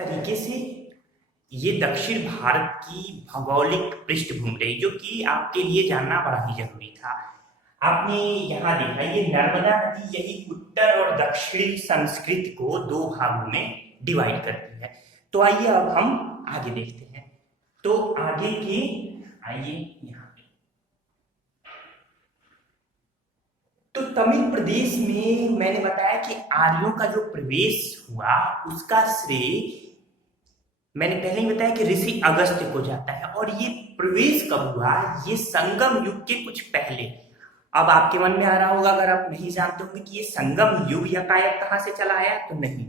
तरीके से ये दक्षिण भारत की भौगोलिक पृष्ठभूमि रही, जो कि आपके लिए जानना बड़ा ही जरूरी था। आपने यहाँ देखा, ये नर्मदा नदी यही उत्तर और दक्षिणी संस्कृति को दो भागों में डिवाइड करती है। तो आइए अब हम आगे देखते हैं। तो आगे के आइए यहाँ पे, तो तमिल प्रदेश में मैंने बताया कि आर्यों का जो प्रवेश हुआ उसका श्रेय मैंने पहले ही बताया कि ऋषि अगस्त्य को जाता है। और ये प्रवेश कब हुआ? ये संगम युग के कुछ पहले। अब आपके मन में आ रहा होगा, अगर आप नहीं जानते होंगे कि ये संगम युग या कायक कहाँ से चला आया, तो नहीं,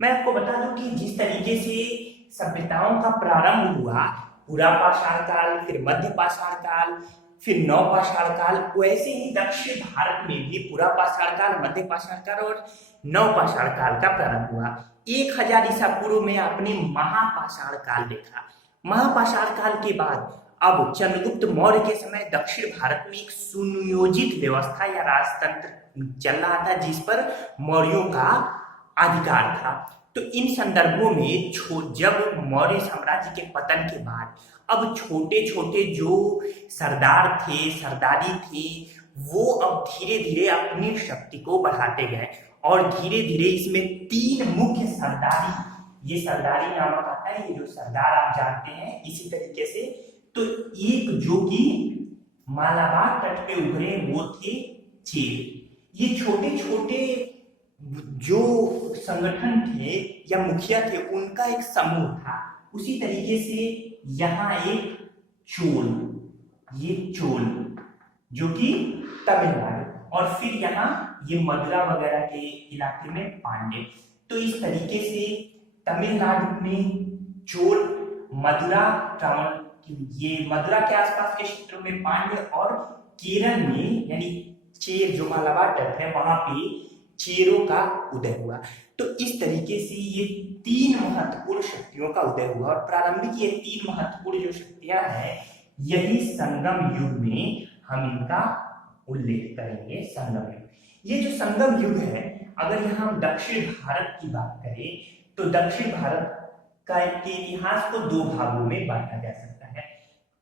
मैं आपको बता दूं कि जिस तरीके से सभ्यताओं का प्रारंभ हुआ, पुरा पाषाण काल, फिर मध्य पाषाण काल, फिर नव पाषाण काल, वैसे ही दक्षिण भारत में भी पुरा पाषाण काल, मध्य पाषाण काल और नव पाषाण काल का प्रारंभ हुआ। 1000 ईसा पूर्व में आपने महापाषाण काल देखा। महापाषाण काल के बाद अब चंद्रगुप्त मौर्य के समय दक्षिण भारत में एक सुनियोजित व्यवस्था या राजतंत्र चल रहा था, जिस पर मौर्यों का अधिकार था। तो इन संदर्भों में जब मौर्य साम्राज्य के पतन के बाद अब छोटे छोटे जो सरदार थे, सरदारी थे, वो अब धीरे धीरे अपनी शक्ति को बढ़ाते गए और धीरे धीरे इसमें 3 मुख्य सरदारी, ये सरदारी नामक आता है, ये जो सरदार आप जानते हैं इसी तरीके से। तो एक जो कि मालाबार तट पे उभरे वो थे चेर। ये छोटे छोटे जो संगठन थे या मुखिया थे उनका एक समूह था। उसी तरीके से यहाँ एक चोल, ये चोल जो कि तमिलनाडु, और फिर यहाँ ये मदुरा वगैरह के इलाके में पांड्य। तो इस तरीके से तमिलनाडु में चोल, मदुरा, ये मदुरा के आसपास के क्षेत्रों में पांड्य, और केरल में यानी चेर जो मालाबार तट है वहां पे चेरों का उदय हुआ। तो इस तरीके से ये 3 महत्वपूर्ण शक्तियों का उदय हुआ। और प्रारंभिक ये 3 महत्वपूर्ण जो शक्तियां हैं, यही संगम युग में हम इनका उल्लेख करेंगे। संगम युग, ये जो संगम युग है, अगर यहाँ हम दक्षिण भारत की बात करें तो दक्षिण भारत का के इतिहास को 2 भागों में बांटा जा सकता है।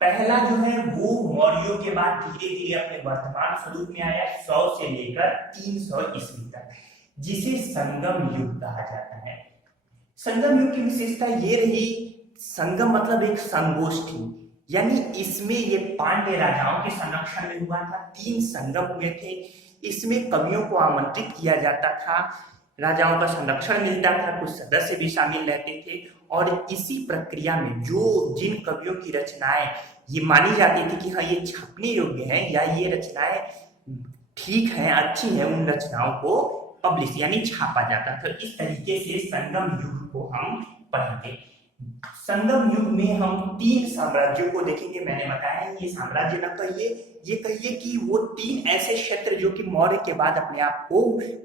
पहला जो है वो मौर्यों के बाद धीरे धीरे अपने वर्तमान स्वरूप में आया, 100 से लेकर 300 ईस्वी तक, जिसे संगम युग कहा जाता है। संगम युग की विशेषता ये रही, संगम मतलब एक संगोष्ठी, यानी इसमें ये पांड्य राजाओं के संरक्षण में हुआ था। 3 संगम हुए थे। इसमें कवियों को आमंत्रित किया जाता था, राजाओं का संरक्षण मिलता था, कुछ सदस्य भी शामिल रहते थे। और इसी प्रक्रिया में जिन कवियों की रचनाएं ये मानी जाती थी कि हाँ ये छपने योग्य है या ये रचनाएं ठीक हैं, अच्छी हैं, उन रचनाओं को पब्लिश यानी छापा जाता था। इस तरीके से संगम युग को हम पढ़ेंगे। संगम युग में हम 3 साम्राज्यों को देखेंगे। मैंने बताया ये साम्राज्य न कहिए, ये कहिए कि वो 3 ऐसे क्षेत्र जो कि मौर्य के बाद अपने आप को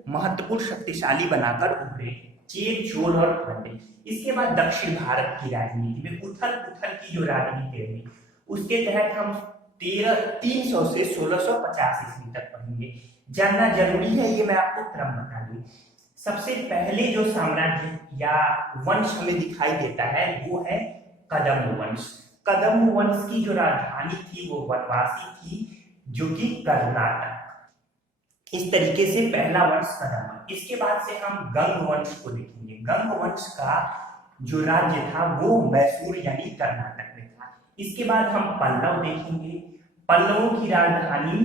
महत्वपूर्ण शक्तिशाली बनाकर उभरे, चेर, चोल और पांड्य। इसके बाद दक्षिण भारत की राजनीति में उथल पुथल की जो राजनीति रही, उसके तहत हम 300 से 1650 ईस्वी तक पढ़ेंगे। जानना जरूरी है, ये मैं आपको क्रम बता दूं। सबसे पहले जो साम्राज्य या वंश हमें दिखाई देता है वो है कदम्ब वंश। कदम्ब वंश की जो राजधानी थी वो वनवासी थी, जो कि कर्नाटक। इस तरीके से पहला वंश कदम्ब। इसके बाद से हम गंग वंश को देखेंगे। गंग वंश का जो राज्य था वो मैसूर यानी कर्नाटक में था। इसके बाद हम पल्लव देखेंगे। पल्लवों की राजधानी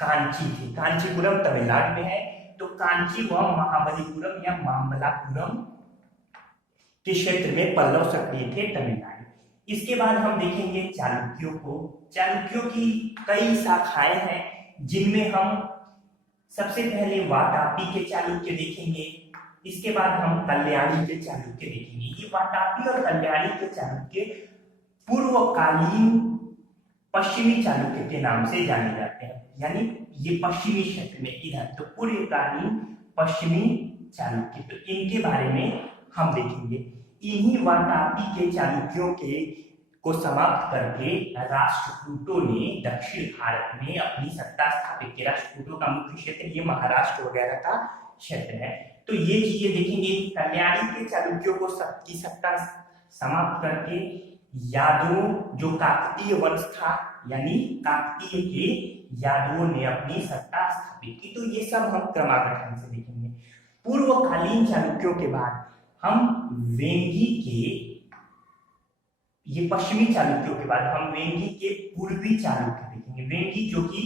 कांची थी। कांचीपुरम तमिलनाडु में है। तो कांची व महाबलीपुरम या मामल्लापुरम के क्षेत्र में पल्लव सक्रिय थे, तमिलनाडु। इसके बाद हम देखेंगे चालुक्यों को। चालुक्यों की कई शाखाएं हैं, जिनमें हम सबसे पहले वातापी के चालुक्य देखेंगे। इसके बाद हम कल्याणी के चालुक्य देखेंगे। ये वातापी और कल्याणी के चालुक्य पूर्वकालीन पश्चिमी चालुक्य के नाम से जाने जाते हैं, यानी ये पश्चिमी क्षेत्र में इधर। तो पूर्वकालीन पश्चिमी चालुक्य, तो इनके बारे में हम देखेंगे। इन्हीं वातापी के चालुक्यों को समाप्त करके राष्ट्रकूटों ने दक्षिण भारत में अपनी सत्ता स्थापित की। राष्ट्रकूटों का मुख्य क्षेत्र ये महाराष्ट्र वगैरह का क्षेत्र है। तो ये चीजें देखेंगे। कल्याणी के चालुक्यों को की सत्ता समाप्त करके यादवों जो काकतीय वंश था, यानी काकतीय के यादवों ने अपनी सत्ता स्थापित की। तो ये सब हम क्रमागत से देखेंगे। पूर्वकालीन चालुक्यों के बाद हम वेंगी के, ये पश्चिमी चालुक्यों के बाद हम वेंगी के पूर्वी चालुक्य देखेंगे। वेंगी जो कि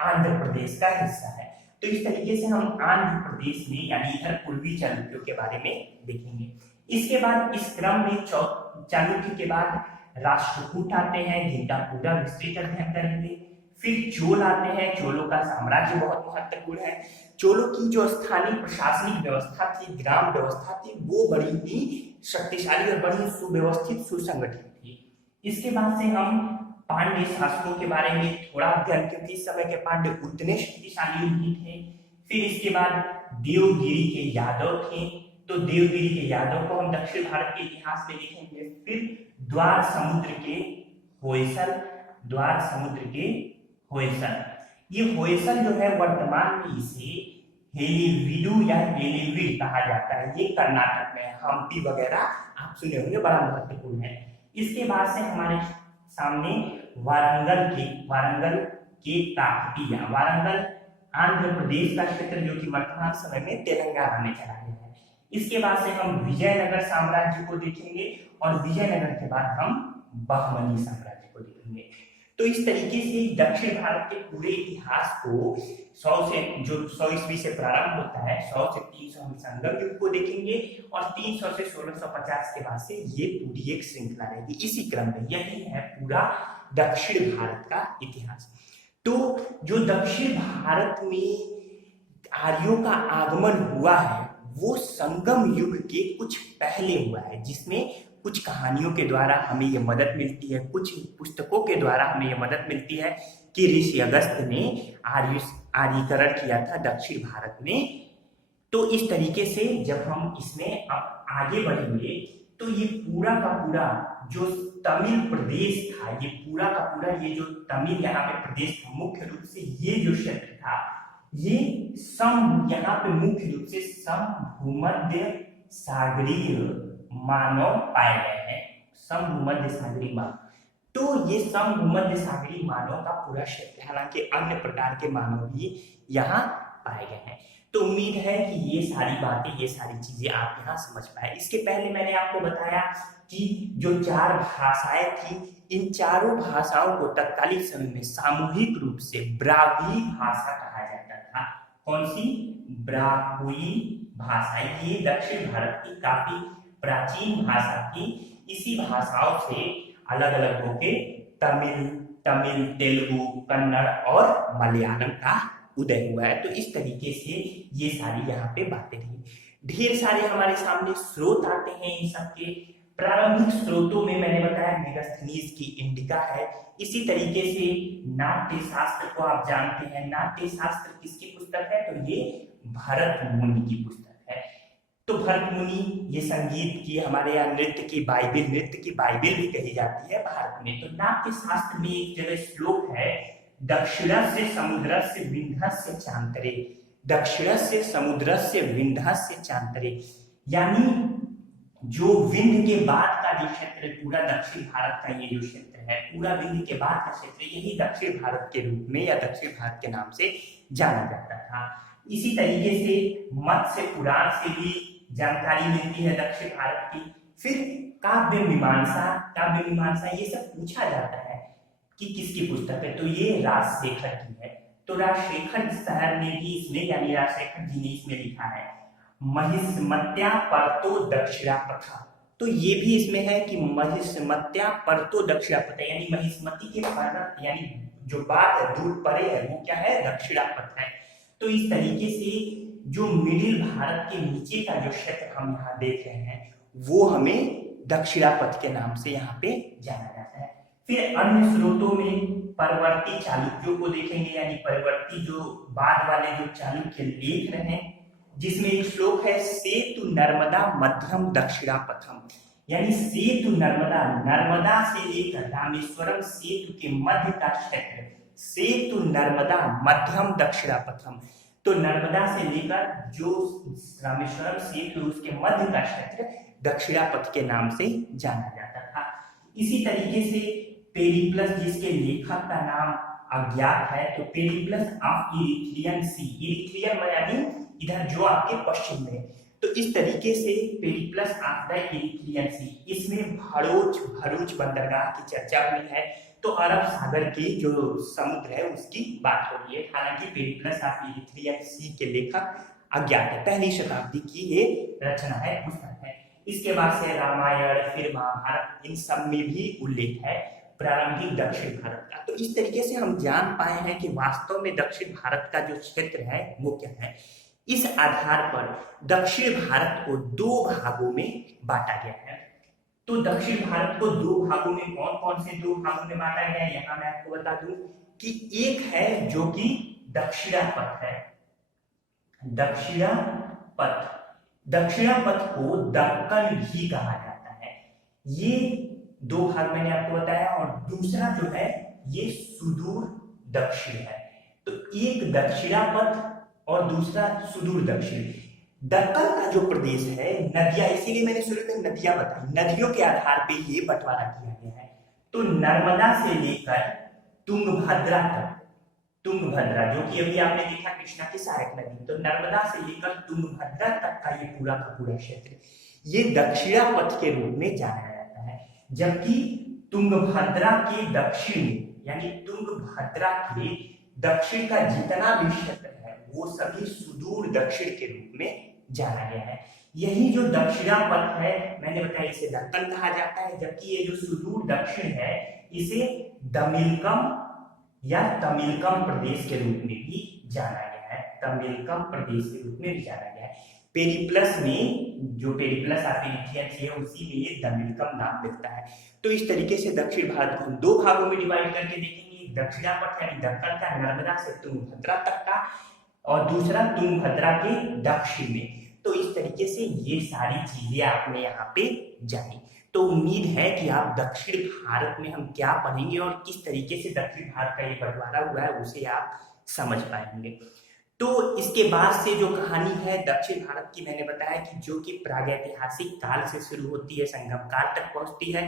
आंध्र प्रदेश का हिस्सा है। तो इस तरीके से हम आंध्र प्रदेश में यानी इधर पूर्वी चालुक्यों के बारे में देखेंगे। इसके बाद इस क्रम में चालुक्य के बाद राष्ट्रकूट आते हैं, जिनका पूरा विस्तृत अध्ययन करेंगे। फिर चोल आते हैं। चोलों का साम्राज्य बहुत महत्वपूर्ण है। चोलों की जो स्थानीय प्रशासनिक व्यवस्था थी, ग्राम व्यवस्था थी, वो बड़ी ही शक्तिशाली और बड़ी सुव्यवस्थित सुसंगठित थी। इसके बाद से हम पांड्य शासकों के बारे में थोड़ा अध्ययन, क्योंकि इस समय के पांड्य उतने शक्तिशाली नहीं थे। फिर इसके बाद देवगिरी के यादव थे। तो देवगिरी के यादव को हम दक्षिण भारत के इतिहास में देखेंगे। फिर द्वार समुद्र के होयसल, द्वार समुद्र के होयसल, ये होयसल जो है वर्तमान में इसे हेलीवीडु या हेलीवीड कहा जाता है। ये कर्नाटक में, हम्पी वगैरह आप सुने होंगे, बड़ा महत्वपूर्ण है। इसके बाद से हमारे सामने वारंगल के काकतीय, वारंगल आंध्र प्रदेश का क्षेत्र जो कि वर्तमान समय में तेलंगाना में चला गया है। इसके बाद से हम विजयनगर साम्राज्य को देखेंगे और विजयनगर के बाद हम बहमनी साम्राज्य को देखेंगे। तो इस तरीके से दक्षिण भारत के पूरे इतिहास को 100 ईस्वी से प्रारंभ होता है, 100 से 300 हम संगम युग को देखेंगे और 300 से 1650 के बाद से ये पूरी एक श्रृंखला रहेगी। इसी क्रम में यही है पूरा दक्षिण भारत का इतिहास। तो जो दक्षिण भारत में आर्यों का आगमन हुआ है वो संगम युग के कुछ पहले हुआ है, जिसमें कुछ कहानियों के द्वारा हमें ये मदद मिलती है, कुछ पुस्तकों के द्वारा हमें ये मदद मिलती है कि ऋषि अगस्त्य ने आर्यीकरण किया था दक्षिण भारत में। तो इस तरीके से जब हम इसमें अब आगे बढ़ेंगे तो ये पूरा का पूरा जो तमिल प्रदेश था, ये पूरा का पूरा ये जो तमिल यहाँ पे प्रदेश था, मुख्य रूप से ये जो क्षेत्र था ये यहाँ पे मुख्य रूप से समभूमध्य सागरीय मानव पाए गए हैं। समभूमध्य सागरीय मानव, तो ये समभूमध्य सागरीय मानव का पूरा क्षेत्र, हालांकि अन्य प्रकार के मानव भी यहाँ पाए गए हैं। तो उम्मीद है कि ये सारी बातें, ये सारी चीजें आप यहाँ समझ पाए। इसके पहले मैंने आपको बताया कि जो 4 भाषाएं थी, इन चारों भाषाओं को तत्कालीन समय में सामूहिक रूप से ब्राह्मी भाषा कहा जाता था। कौन सी? ब्राह्मी भाषा। ये दक्षिण भारत की काफी प्राचीन भाषा थी। इसी भाषाओं से अलग अलग होके तमिल, तेलुगु, कन्नड़ और मलयालम का उदय हुआ है। तो इस तरीके से ये सारी यहाँ पे बातें रही। ढेर सारे हमारे सामने स्रोत आते हैं। इन सबके प्रारंभिक स्रोतों में मैंने बताया मेगास्थनीज की इंडिका है। इसी तरीके से नाट्य शास्त्र को आप जानते हैं। नाट्य शास्त्र किसकी पुस्तक है? तो ये भरत मुनि की पुस्तक है। तो भरत मुनि ये संगीत की, हमारे यहाँ नृत्य की बाइबिल भी कही जाती है भारत में। तो नाट्य शास्त्र में एक जगह श्लोक है, दक्षिणस्य समुद्रस्य विंध्यस्य चांतरे, दक्षिणस्य समुद्रस्य विंध्यस्य चांतरे, यानी जो विंध्य के बाद का जो क्षेत्र है, पूरा दक्षिण भारत का ये जो क्षेत्र है, पूरा विंध्य के बाद का क्षेत्र, यही दक्षिण भारत के रूप में या दक्षिण भारत के नाम से जाना जाता था। इसी तरीके से मत्स्य पुराण से भी जानकारी मिलती है दक्षिण भारत की। फिर काव्य मीमांसा ये सब पूछा जाता है कि किसकी पुस्तक है, तो ये राजशेखर की है। तो राजशेखर शहर ने भी इसमें, यानी राजशेखर जी ने इसमें लिखा है महिष्मत्या परतो दक्षिणापथा। तो ये भी इसमें है कि महिष्मत्या परतो दक्षिणापथा, यानी महिष्मती के पर्वत, यानी जो बात है दूर परे है, वो क्या है? दक्षिणापथ है। तो इस तरीके से जो मिडिल भारत के नीचे का जो क्षेत्र हम यहाँ देख रहे हैं वो हमें दक्षिणापथ के नाम से यहाँ पे जाना जाता है। फिर अन्य स्रोतों में परवर्ती चालुक्यों को देखेंगे, यानी परवर्ती जो बाद वाले जो चालुक्य लिख रहे हैं, जिसमें एक श्लोक है सेतु नर्मदा मध्यम दक्षिणापथम, यानी सेतु नर्मदा से लेकर रामेश्वरम सेतु के मध्य का क्षेत्र, सेतु नर्मदा मध्यम दक्षिणापथम। तो नर्मदा से लेकर जो रामेश्वरम से फिर उसके मध्य का क्षेत्र दक्षिणापथ के नाम से जाना जाता था। इसी तरीके से पेरिप्लस, जिसके लेखक का नाम अज्ञात है, तो Periplus of Erythraean Sea, Erythraean यानी इधर जो आपके पश्चिम में, तो इस तरीके से पेरिप्लस ऑफ द इरिथ्रियन सी, इसमें भरूच बंदरगाह की चर्चा हुई है। तो अरब सागर की जो समुद्र है उसकी बात हो रही है। हालांकि पेरिप्लस ऑफ इरिथ्रियन सी के लेखक अज्ञात है, 1ली शताब्दी की ये रचना है, पुस्तक है। इसके बाद से रामायण, फिर महाभारत, इन सब में भी उल्लेख है प्रारंभिक दक्षिण भारत का। तो इस तरीके से हम जान पाए हैं कि वास्तव में दक्षिण भारत का जो क्षेत्र है वो क्या है। इस आधार पर दक्षिण भारत को 2 भागों में बांटा गया है। तो दक्षिण भारत को 2 भागों में, कौन कौन से 2 भागों में बांटा गया है, यहां मैं आपको बता दूं कि एक है जो कि दक्षिणापथ है, दक्षिणापथ को दक्कन भी कहा जाता है। ये 2 भाग मैंने आपको बताया। और दूसरा जो है ये सुदूर दक्षिण है। तो एक दक्षिणापथ और दूसरा सुदूर दक्षिण। दक्कन का जो प्रदेश है, नदियां, इसीलिए मैंने शुरू में नदियां बताई, नदियों के आधार पे ये बंटवारा किया गया है। तो नर्मदा से लेकर तुंगभद्रा तक, तुंगभद्रा जो कि अभी आपने देखा कृष्णा की सहायक नदी, तो नर्मदा से लेकर तुंगभद्रा तक का ये पूरा का पूरा क्षेत्र ये दक्षिणापथ के रूप में जाना जाता है। जबकि तुंगभद्रा के दक्षिण यानी तुंगभद्रा के दक्षिण का जितना भी क्षेत्र है वो सभी सुदूर दक्षिण के रूप में जाना गया है। यही जो दक्षिणापथ है, मैंने बताया इसे दक्कन कहा जाता है, जबकि ये जो सुदूर दक्षिण है इसे दमिलकम या तमिलकम प्रदेश के रूप में भी जाना गया है, तमिलकम प्रदेश के रूप में भी जाना गया है। पेरिप्लस में जो पेरिप्लस ऑफ इरिथ्रियन सी है उसी में ये तमिलकम नाम मिलता है। तो इस तरीके से दक्षिण भारत को हम 2 भागों में डिवाइड करके देखेंगे, दक्षिणापथ यानी दक्कन का, नर्मदा से तुंगभद्रा तक का, और दूसरा तुंगभद्रा के दक्षिण में। तो इस तरीके से ये सारी चीजें आपने यहाँ पे जानी। तो उम्मीद है कि आप दक्षिण भारत में हम क्या पढ़ेंगे और किस तरीके से दक्षिण भारत का ये बंटवारा हुआ है उसे आप समझ पाएंगे। तो इसके बाद से जो कहानी है दक्षिण भारत की, मैंने बताया कि जो कि प्रागैतिहासिक काल से शुरू होती है, संगम काल तक पहुंचती है,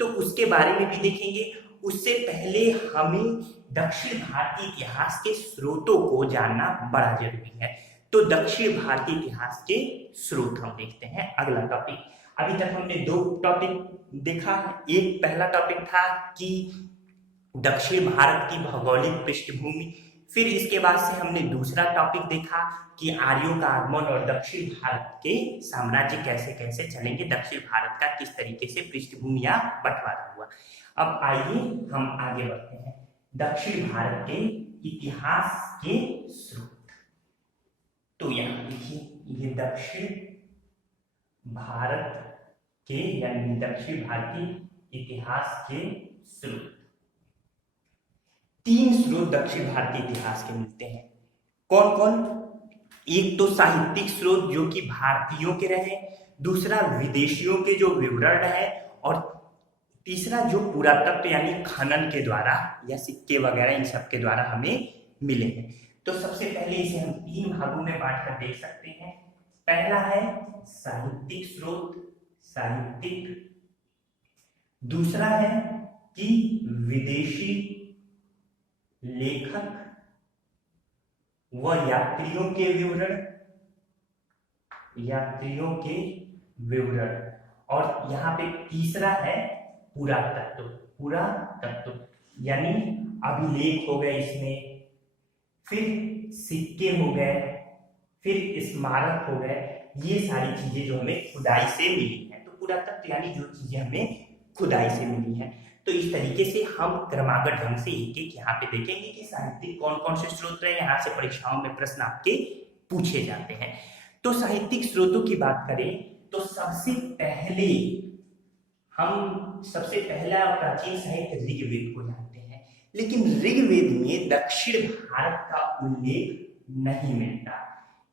तो उसके बारे में भी देखेंगे। उससे पहले हमें दक्षिण भारतीय इतिहास के स्रोतों को जानना बड़ा जरूरी है। तो दक्षिण भारतीय इतिहास के स्रोत हम देखते हैं अगला टॉपिक। अभी तक हमने 2 टॉपिक देखा। एक पहला टॉपिक था कि दक्षिण भारत की भौगोलिक पृष्ठभूमि, फिर इसके बाद से हमने दूसरा टॉपिक देखा कि आर्यों का आगमन और दक्षिण भारत के साम्राज्य कैसे कैसे चलेंगे, दक्षिण भारत का किस तरीके से पृष्ठभूमि या बंटवारा हुआ। अब आइए हम आगे बढ़ते हैं दक्षिण भारत के इतिहास के स्रोत। तो यहाँ देखिए ये दक्षिण भारत के यानी दक्षिण भारतीय इतिहास के स्रोत, 3 स्रोत दक्षिण भारतीय इतिहास के मिलते हैं। कौन कौन? एक तो साहित्यिक स्रोत जो कि भारतीयों के रहे, दूसरा विदेशियों के जो विवरण है, और तीसरा जो पुरातत्व यानी खनन के द्वारा या सिक्के वगैरह इन सब के द्वारा हमें मिले हैं। तो सबसे पहले इसे हम 3 भागों में बांटकर देख सकते हैं। पहला है साहित्यिक स्रोत, साहित्यिक। दूसरा है कि विदेशी लेखक व यात्रियों के विवरण, और यहाँ पे तीसरा है पुरातत्व यानी अभिलेख हो गए इसमें, फिर सिक्के हो गए, फिर स्मारक हो गए, ये सारी चीजें जो हमें खुदाई से मिली है। तो पुरातत्व यानी जो चीजें हमें खुदाई से मिली है। तो इस तरीके से हम क्रमागत ढंग से एक एक यहाँ पे देखेंगे कि साहित्यिक कौन कौन से स्रोत रहे, यहाँ से परीक्षाओं में प्रश्न आपके पूछे जाते हैं। तो साहित्यिक स्रोतों की बात करें तो सबसे पहला प्राचीन साहित्य ऋग्वेद को जानते हैं, लेकिन ऋग्वेद में दक्षिण भारत का उल्लेख नहीं मिलता,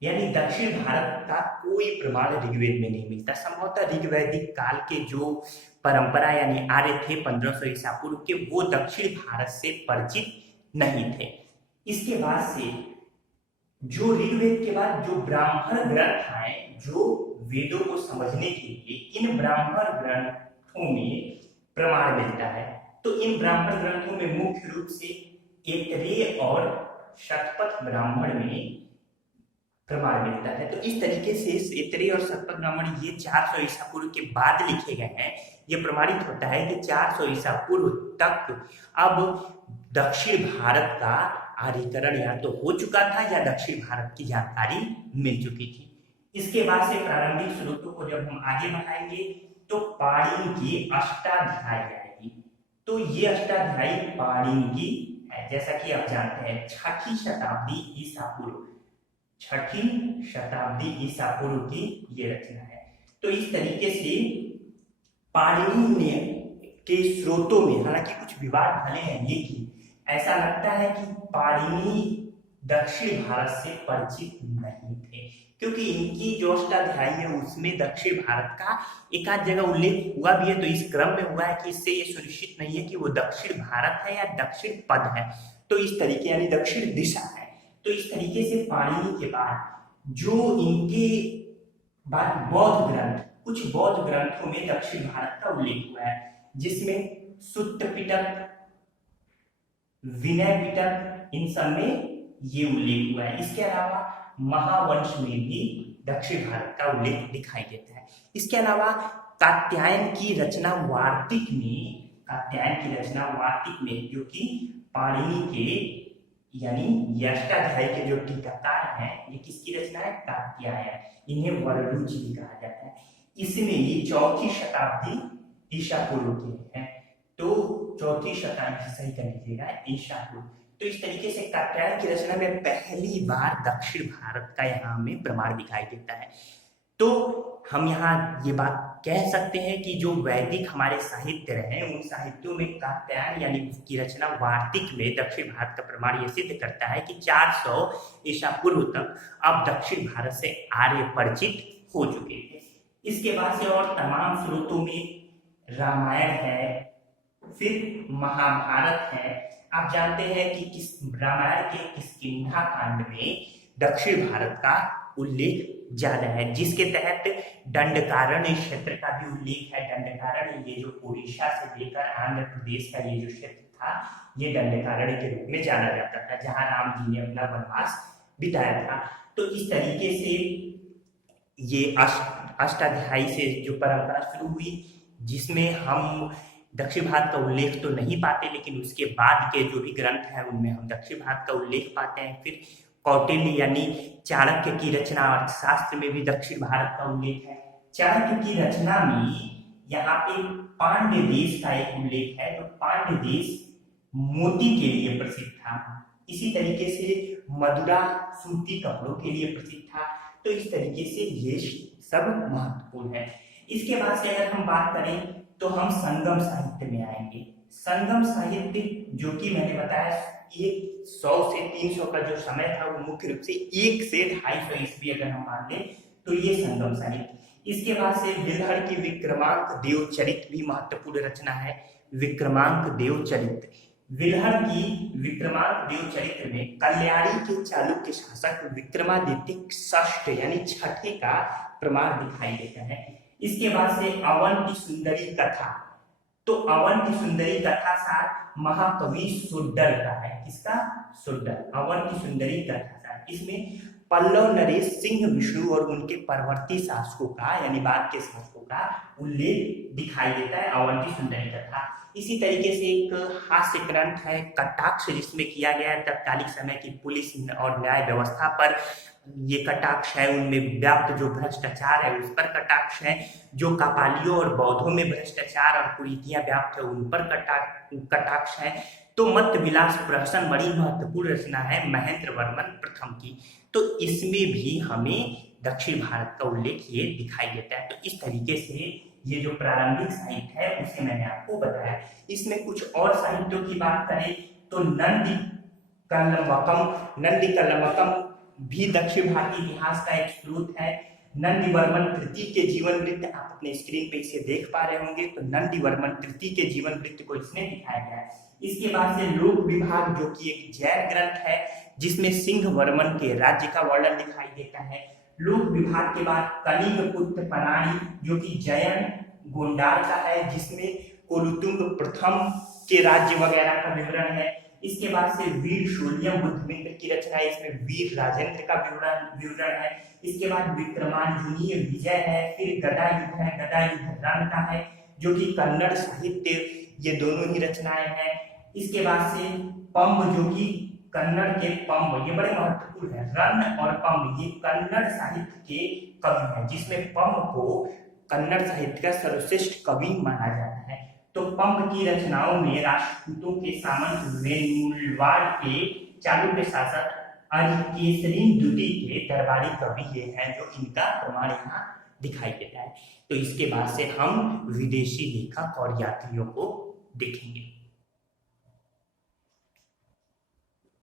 यानी दक्षिण भारत का कोई प्रमाण ऋग्वेद में नहीं मिलता। संभवतः ऋग्वैदिक काल के जो परंपरा यानी आर्य थे 1500 ईसा पूर्व के, वो दक्षिण भारत से परिचित नहीं थे। इसके बाद से जो ऋग्वेद के बाद जो ब्राह्मण ग्रंथ हैं, जो वेदों को समझने के लिए इन ब्राह्मण ग्रंथों में प्रमाण मिलता है। तो इन ब्राह्मण ग्रंथों में मुख्य रूप से ऐतरेय और शतपथ ब्राह्मण में प्रमाण मिलता है। तो इस तरीके से ऐतरेय और शतपथ ब्राह्मण ये 400 ईसा पूर्व के बाद लिखे गए हैं। ये प्रमाणित होता है कि 400 ईसा पूर्व तक अब दक्षिण भारत का आर्यीकरण या तो हो चुका था या दक्षिण भारत की जानकारी मिल चुकी थी। इसके बाद से प्रारंभिक स्रोतों को जब हम आगे बढ़ाएंगे तो पाणिनि की अष्टाध्यायी आएगी। तो ये अष्टाध्यायी पाणिनि की है, जैसा कि आप जानते हैं 6ठी शताब्दी ईसा पूर्व, 6ठी शताब्दी ईसा पूर्व की ये रचना है। तो इस तरीके से पाणिनि ने के स्रोतों में हालांकि कुछ विवाद भले हैं, लेकिन ऐसा लगता है कि पाणिनि दक्षिण भारत से परिचित नहीं थे, क्योंकि इनकी जो अष्टाध्यायी है उसमें दक्षिण भारत का एक आध जगह उल्लेख हुआ भी है। तो इस क्रम में हुआ है कि इससे ये सुनिश्चित नहीं है कि वो दक्षिण भारत है या दक्षिण पद है, तो इस तरीके यानी दक्षिण दिशा है। तो इस तरीके से पाणिनि के बाद जो इनके बाद बौद्ध ग्रंथ, कुछ बौद्ध ग्रंथों में दक्षिण भारत का उल्लेख हुआ है, जिसमें सुत्त पिटक, विनय पिटक, इन सब में ये उल्लेख हुआ है। इसके अलावा महावंश में भी दक्षिण भारत का उल्लेख दिखाई देता है। इसके अलावा कात्यायन की रचना वार्तिक में, कात्यायन की रचना वार्तिक में जो कि पाणिनि के यानी अष्टाध्यायी के जो टीकाकार हैं, ये किसकी रचना है? कात्यायन। इन्हें वररुचि भी कहा जाता है। इसमें ये 4ठी शताब्दी ईसा पूर्व के हैं। तो 4ठी शताब्दी सही कर लीजिएगा, ईसा पूर्व। तो इस तरीके से कात्यायन की रचना में पहली बार दक्षिण भारत का यहाँ में प्रमाण दिखाई देता है। तो हम यहाँ ये बात कह सकते हैं कि जो वैदिक हमारे साहित्य रहे, उन साहित्यों में कात्यायन यानी उसकी रचना वार्तिक में दक्षिण भारत का प्रमाण ये सिद्ध करता है कि 400 ईसा पूर्व तक अब दक्षिण भारत से आर्य परिचित हो चुके थे। इसके बाद से और तमाम स्रोतों में रामायण है, फिर महाभारत है। आप जानते हैं कि रामायण के किष्किंधा कांड में दक्षिण भारत का उल्लेख ज्यादा है, जिसके तहत दंडकारण्य क्षेत्र का भी उल्लेख है। दंडकारण्य ये जो उड़ीसा से लेकर आंध्र प्रदेश का ये जो क्षेत्र था, ये दंडकारण्य के रूप में जाना जाता था, जहां राम जी ने अपना वनवास बिताया था। तो इस तरीके से ये अष्टाध्यायी से जो परंपरा शुरू हुई, जिसमें हम दक्षिण भारत का उल्लेख तो नहीं पाते, लेकिन उसके बाद के जो भी ग्रंथ हैं उनमें हम दक्षिण भारत का उल्लेख पाते हैं। फिर कौटिल्य यानी चाणक्य की रचना अर्थशास्त्र में भी दक्षिण भारत का उल्लेख है। चाणक्य की रचना में यहाँ पे पांड्य देश का एक उल्लेख है, तो पांड्य देश मोती के लिए प्रसिद्ध था। इसी तरीके से मदुरा सूती कपड़ों के लिए प्रसिद्ध था। तो इस तरीके से ये सब महत्वपूर्ण है। इसके बाद से अगर हम बात करें तो हम संगम साहित्य में आएंगे। संगम साहित्य जो कि मैंने बताया 100 से 300 का जो समय था वो मुख्य रूप से 1 से 250 ईस्वी अगर हम मान लें तो ये संगम साहित्य। इसके बाद से विल्हड़ की विक्रमांक देवचरित भी महत्वपूर्ण रचना है। विक्रमांक देवचरित, विल्हड़ की विक्रमांक देवचरित्र में कल्याणी के चालुक्य शासक विक्रमादित्य षष्ठ यानी छठे का प्रमाण दिखाई देता है। इसके बाद से अवन की सुंदरी कथा, तो अवन की सुंदरी कथा सार महाकवि सुड्डर का है। किसका? सुड्डर। अवन की सुंदरी कथा सार, इसमें पल्लव नरेश सिंह विष्णु और उनके परवर्ती शासकों का यानी बाद के शासकों का उल्लेख दिखाई देता है अवन की सुंदरी कथा। इसी तरीके से एक हास्य ग्रंथ है कटाक्ष, जिसमें किया गया है तत्कालिक समय की पुलिस और न्याय व्यवस्था पर ये कटाक्ष है। उनमें व्याप्त जो भ्रष्टाचार है उस पर कटाक्ष है। जो कपालियों और बौद्धों में भ्रष्टाचार और कुरीतियां व्याप्त है उन पर कटाक्ष है। तो मत विलास प्रहसन बड़ी महत्वपूर्ण रचना है महेंद्र वर्मन प्रथम की। तो इसमें भी हमें दक्षिण भारत का उल्लेख ये दिखाई देता है। तो इस तरीके से ये जो प्रारंभिक साहित्य है उसे मैंने आपको बताया। इसमें कुछ और साहित्यों की बात करें तो नंदी कल्लमकम भी दक्षिण भारतीय इतिहास का एक स्रोत है। नंदीवर्मन तृतीय के जीवन वृत्त आप अपने स्क्रीन पे इसे देख पा रहे होंगे। तो नंदीवर्मन तृतीय के जीवन वृत्त को इसमें दिखाया गया है। इसके बाद से लोक विभाग जो कि एक जैन ग्रंथ है जिसमें सिंहवर्मन के राज्य का वर्णन दिखाई देता है। लोक विभाग के बाद कलिंग पुत्र पनारी जो कि जयन गोंडार का है जिसमें कुलुतुंग प्रथम के राज्य वगैरह का विवरण है। इसके बाद से वीर शोल्यम बुद्धमित्र की रचना है, इसमें वीर राजेंद्र का विवरण है। इसके बाद विक्रमांजनीय विजय है, फिर गदा युद्ध है, गदा युद्ध रण का है जो कि कन्नड़ साहित्य, ये दोनों ही रचनाएं हैं। इसके बाद से पंब जो कि कन्नड़ के पंब, ये बड़े महत्वपूर्ण है, रण और पंब ये कन्नड़ साहित्य के कवि हैं जिसमें पंब को कन्नड़ साहित्य का सर्वश्रेष्ठ कवि माना जाता है। तो पंब की रचनाओं में राष्ट्रकूटों के सामंत वेमुलवाड़ के चालुक्य शासक अरिकेसरिन द्वितीय के दरबारी कवि ये हैं जो इनका प्रमाण यहाँ दिखाई देता है। तो इसके बाद से हम विदेशी लेखक और यात्रियों को देखेंगे।